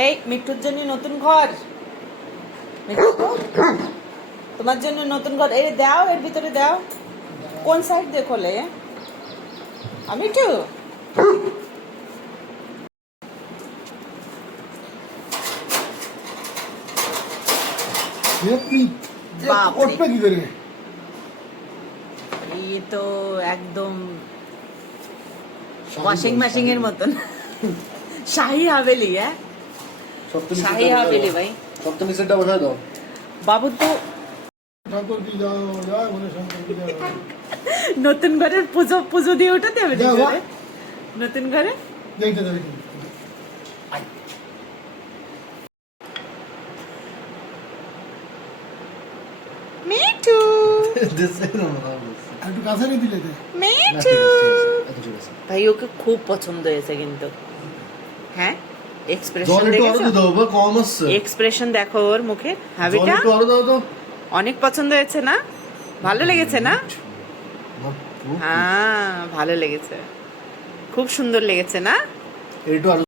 এই মিঠুর জন্য নতুন ঘর, তোমার জন্য নতুন ঘর। এই দাও, এর ভিতরে দাও। কোন সাইড দিয়ে খোলে? আমি একটু কি করে? এই তো একদম ওয়াশিং মেশিন এর মতন। শাহী হাভেলি, হ্যাঁ শাহী হাভেলি ভাই। সপ্তমী সেটটা বসায় দাও। বাবু তো ঠাকুর কি যাও যায় বলে শঙ্কর কি যাও। নতুন ঘরের পুজো পুজো দিয়ে ওঠাতে হবে যাও, ঘরে। নতুন ঘরে দেখতে দেখি। মিঠু একটু কাছে নিয়ে দিলে মিঠু ভাই, ওকে খুব পছন্দ হয়েছে কিন্তু। হ্যাঁ এক্সপ্রেশন দেখো, কম আসছে। এক্সপ্রেশন দেখো ওর মুখে, হাবিটা আরো দাও তো। অনেক পছন্দ হয়েছে না? ভালো লেগেছে না? হ্যাঁ ভালো লেগেছে, খুব সুন্দর লেগেছে না? একটু আরো